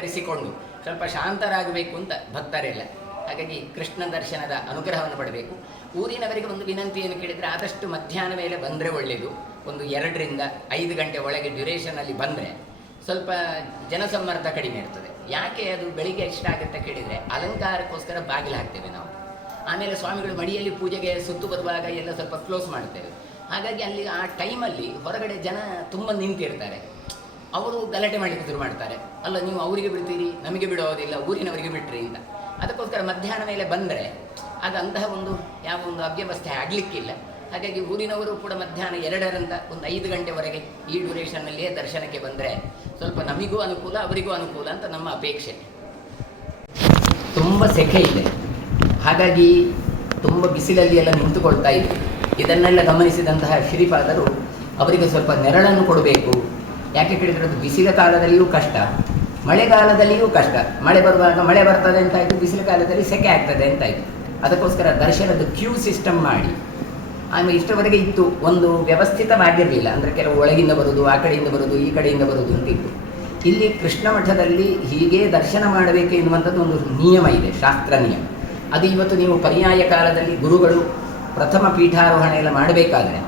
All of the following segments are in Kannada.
ಅಲಂಕರಿಸಿಕೊಂಡು ಸ್ವಲ್ಪ ಶಾಂತರಾಗಬೇಕು ಅಂತ ಭಕ್ತರೆಲ್ಲ. ಹಾಗಾಗಿ ಕೃಷ್ಣ ದರ್ಶನದ ಅನುಗ್ರಹವನ್ನು ಪಡಬೇಕು. ಊರಿನವರಿಗೆ ಒಂದು ವಿನಂತಿ ಏನು ಕೇಳಿದರೆ, ಆದಷ್ಟು ಮಧ್ಯಾಹ್ನ ಮೇಲೆ ಬಂದರೆ ಒಳ್ಳೆಯದು. ಒಂದು 2 ರಿಂದ 5 ಗಂಟೆ ಒಳಗೆ ಡ್ಯುರೇಷನಲ್ಲಿ ಬಂದರೆ ಸ್ವಲ್ಪ ಜನಸಮ್ಮರ್ದ ಕಡಿಮೆ ಇರ್ತದೆ. ಯಾಕೆ ಅದು ಬೆಳಿಗ್ಗೆ ಇಷ್ಟ ಆಗುತ್ತೆ ಕೇಳಿದರೆ, ಅಲಂಕಾರಕ್ಕೋಸ್ಕರ ಬಾಗಿಲು ಹಾಕ್ತೇವೆ ನಾವು. ಆಮೇಲೆ ಸ್ವಾಮಿಗಳು ಮಡಿಯಲ್ಲಿ ಪೂಜೆಗೆ ಸುತ್ತು ಬರುವಾಗ ಎಲ್ಲ ಸ್ವಲ್ಪ ಕ್ಲೋಸ್ ಮಾಡ್ತೇವೆ. ಹಾಗಾಗಿ ಅಲ್ಲಿ ಆ ಟೈಮಲ್ಲಿ ಹೊರಗಡೆ ಜನ ತುಂಬ ನಿಂತಿರ್ತಾರೆ. ಅವರು ಗಲಾಟೆ ಮಾಡಲಿಕ್ಕೆ ಶುರು ಮಾಡ್ತಾರೆ, ಅಲ್ಲ ನೀವು ಅವರಿಗೆ ಬಿಡ್ತೀರಿ, ನಮಗೆ ಬಿಡೋದಿಲ್ಲ, ಊರಿನವರಿಗೆ ಬಿಟ್ರಿ ಅಂತ. ಅದಕ್ಕೋಸ್ಕರ ಮಧ್ಯಾಹ್ನ ಮೇಲೆ ಬಂದರೆ ಆಗ ಅಂತಹ ಒಂದು ಯಾವ ಒಂದು ಅವ್ಯವಸ್ಥೆ ಆಗಲಿಕ್ಕಿಲ್ಲ. ಹಾಗಾಗಿ ಊರಿನವರು ಕೂಡ ಮಧ್ಯಾಹ್ನ 2 ರಿಂದ ಒಂದು 5 ಗಂಟೆವರೆಗೆ ಈ ಡ್ಯೂರೇಷನ್ನಲ್ಲಿಯೇ ದರ್ಶನಕ್ಕೆ ಬಂದರೆ ಸ್ವಲ್ಪ ನಮಗೂ ಅನುಕೂಲ, ಅವರಿಗೂ ಅನುಕೂಲ ಅಂತ ನಮ್ಮ ಅಪೇಕ್ಷೆ. ತುಂಬ ಸೆಕೆ ಇದೆ, ಹಾಗಾಗಿ ತುಂಬ ಬಿಸಿಲಲ್ಲಿ ಎಲ್ಲ ನಿಂತುಕೊಳ್ತಾ ಇದೆ. ಇದನ್ನೆಲ್ಲ ಗಮನಿಸಿದಂತಹ ಶ್ರೀಪಾದರು ಅವರಿಗೆ ಸ್ವಲ್ಪ ನೆರಳನ್ನು ಕೊಡಬೇಕು. ಯಾಕೆ ಕೇಳಿದರೆ ಅದು ಬಿಸಿಲ ಕಾಲದಲ್ಲಿಯೂ ಕಷ್ಟ, ಮಳೆಗಾಲದಲ್ಲಿಯೂ ಕಷ್ಟ. ಮಳೆ ಬರುವಾಗ ಮಳೆ ಬರ್ತದೆ ಅಂತಾಯಿತು, ಬಿಸಿಲು ಕಾಲದಲ್ಲಿ ಸೆಕೆ ಆಗ್ತದೆ ಅಂತಾಯಿತು. ಅದಕ್ಕೋಸ್ಕರ ದರ್ಶನದ ಕ್ಯೂ ಸಿಸ್ಟಮ್ ಮಾಡಿ, ಆಮೇಲೆ ಇಷ್ಟವರೆಗೆ ಇತ್ತು, ಒಂದು ವ್ಯವಸ್ಥಿತವಾಗಿರಲಿಲ್ಲ. ಅಂದರೆ ಕೆಲವು ಒಳಗಿಂದ ಬರೋದು, ಆ ಕಡೆಯಿಂದ ಬರೋದು, ಈ ಕಡೆಯಿಂದ ಬರೋದು ಅಂತ ಇತ್ತು. ಇಲ್ಲಿ ಕೃಷ್ಣ ಮಠದಲ್ಲಿ ಹೀಗೆ ದರ್ಶನ ಮಾಡಬೇಕು ಎನ್ನುವಂಥದ್ದು ಒಂದು ನಿಯಮ ಇದೆ, ಶಾಸ್ತ್ರ ನಿಯಮ. ಅದು ಇವತ್ತು ನೀವು ಪರ್ಯಾಯ ಕಾಲದಲ್ಲಿ ಗುರುಗಳು ಪ್ರಥಮ ಪೀಠಾರೋಹಣ ಎಲ್ಲ ಮಾಡಬೇಕಾದ್ರೆ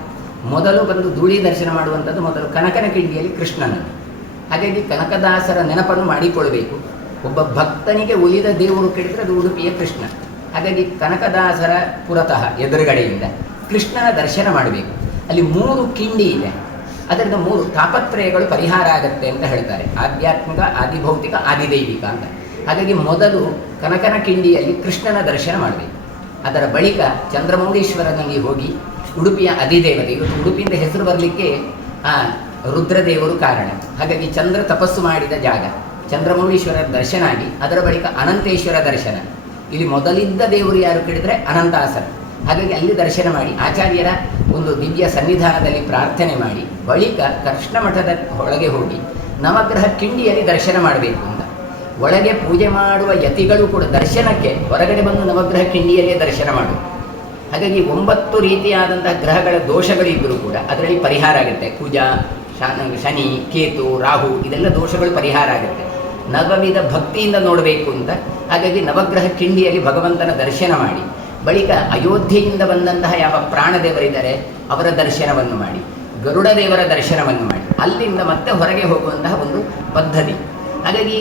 ಮೊದಲು ಬಂದು ಧೂಳಿ ದರ್ಶನ ಮಾಡುವಂಥದ್ದು ಮೊದಲು ಕನಕನ ಕಿಂಡಿಯಲ್ಲಿ ಕೃಷ್ಣನನ್ನು. ಹಾಗಾಗಿ ಕನಕದಾಸರ ನೆನಪನ್ನು ಮಾಡಿಕೊಳ್ಬೇಕು. ಒಬ್ಬ ಭಕ್ತನಿಗೆ ಒಲಿದ ದೇವರು ಕೇಳಿದರೆ ಅದು ಉಡುಪಿಯ ಕೃಷ್ಣ. ಹಾಗಾಗಿ ಕನಕದಾಸರ ಪುರತಃ ಎದುರುಗಡೆಯಿಂದ ಕೃಷ್ಣನ ದರ್ಶನ ಮಾಡಬೇಕು. ಅಲ್ಲಿ 3 ಕಿಂಡಿ ಇದೆ, ಅದರಿಂದ 3 ತಾಪತ್ರಯಗಳು ಪರಿಹಾರ ಆಗತ್ತೆ ಅಂತ ಹೇಳ್ತಾರೆ. ಆಧ್ಯಾತ್ಮಿಕ, ಆದಿಭೌತಿಕ, ಆದಿದೈವಿಕ ಅಂತ. ಹಾಗಾಗಿ ಮೊದಲು ಕನಕನ ಕಿಂಡಿಯಲ್ಲಿ ಕೃಷ್ಣನ ದರ್ಶನ ಮಾಡಬೇಕು. ಅದರ ಬಳಿಕ ಚಂದ್ರಮೌಳೀಶ್ವರನಲ್ಲಿ ಹೋಗಿ ಉಡುಪಿಯ ಅಧಿದೇವತೆ, ಇವತ್ತು ಉಡುಪಿಯಿಂದ ಹೆಸರು ಬರಲಿಕ್ಕೆ ರುದ್ರದೇವರು ಕಾರಣ. ಹಾಗಾಗಿ ಚಂದ್ರ ತಪಸ್ಸು ಮಾಡಿದ ಜಾಗ ಚಂದ್ರಮೌಳೀಶ್ವರರ ದರ್ಶನ ಆಗಿ ಅದರ ಬಳಿಕ ಅನಂತೇಶ್ವರ ದರ್ಶನ. ಇಲ್ಲಿ ಮೊದಲಿದ್ದ ದೇವರು ಯಾರು ಕೇಳಿದರೆ ಅನಂತಾಸನ. ಹಾಗಾಗಿ ಅಲ್ಲಿ ದರ್ಶನ ಮಾಡಿ ಆಚಾರ್ಯರ ಒಂದು ದಿವ್ಯ ಸನ್ನಿಧಾನದಲ್ಲಿ ಪ್ರಾರ್ಥನೆ ಮಾಡಿ ಬಳಿಕ ಕೃಷ್ಣ ಮಠದ ಒಳಗೆ ಹೋಗಿ ನವಗ್ರಹ ಕಿಂಡಿಯಲ್ಲಿ ದರ್ಶನ ಮಾಡಬೇಕು ಅಂತ. ಒಳಗೆ ಪೂಜೆ ಮಾಡುವ ಯತಿಗಳು ಕೂಡ ದರ್ಶನಕ್ಕೆ ಹೊರಗಡೆ ಬಂದು ನವಗ್ರಹ ಕಿಂಡಿಯಲ್ಲೇ ದರ್ಶನ ಮಾಡು. ಹಾಗಾಗಿ 9 ರೀತಿಯಾದಂತಹ ಗ್ರಹಗಳ ದೋಷಗಳಿದ್ದರೂ ಕೂಡ ಅದರಲ್ಲಿ ಪರಿಹಾರ ಆಗುತ್ತೆ. ಪೂಜಾ, ಶನಿ, ಕೇತು, ರಾಹು ಇದೆಲ್ಲ ದೋಷಗಳು ಪರಿಹಾರ ಆಗುತ್ತೆ. ನವವಿಧ ಭಕ್ತಿಯಿಂದ ನೋಡಬೇಕು ಅಂತ. ಹಾಗಾಗಿ ನವಗ್ರಹ ಕಿಂಡಿಯಲ್ಲಿ ಭಗವಂತನ ದರ್ಶನ ಮಾಡಿ ಬಳಿಕ ಅಯೋಧ್ಯೆಯಿಂದ ಬಂದಂತಹ ಯಾವ ಪ್ರಾಣದೇವರಿದ್ದಾರೆ ಅವರ ದರ್ಶನವನ್ನು ಮಾಡಿ, ಗರುಡ ದೇವರ ದರ್ಶನವನ್ನು ಮಾಡಿ ಅಲ್ಲಿಂದ ಮತ್ತೆ ಹೊರಗೆ ಹೋಗುವಂತಹ ಒಂದು ಪದ್ಧತಿ. ಹಾಗಾಗಿ